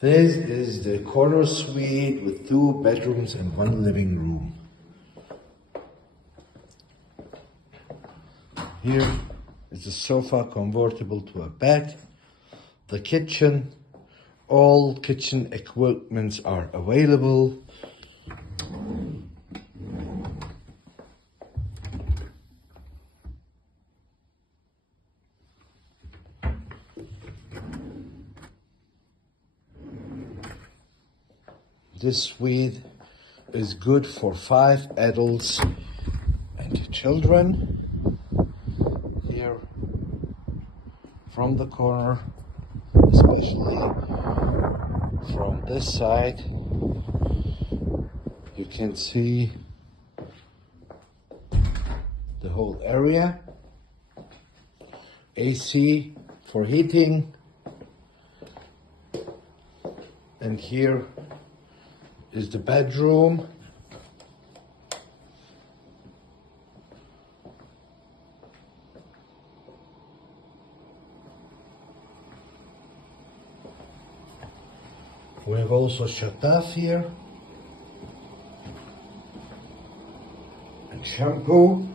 This is the corner suite with 2 bedrooms and 1 living room. Here is the sofa convertible to a bed. The kitchen, all kitchen equipments are available. This suite is good for 5 adults and children. Here, from the corner, especially from this side, you can see the whole area. AC for heating. And here is the bedroom. We have also shut off here and shampoo.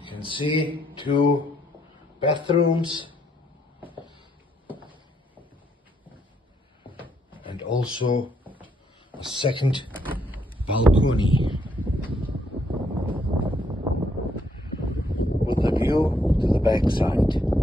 You can see 2 bathrooms and also a second balcony with a view to the back side.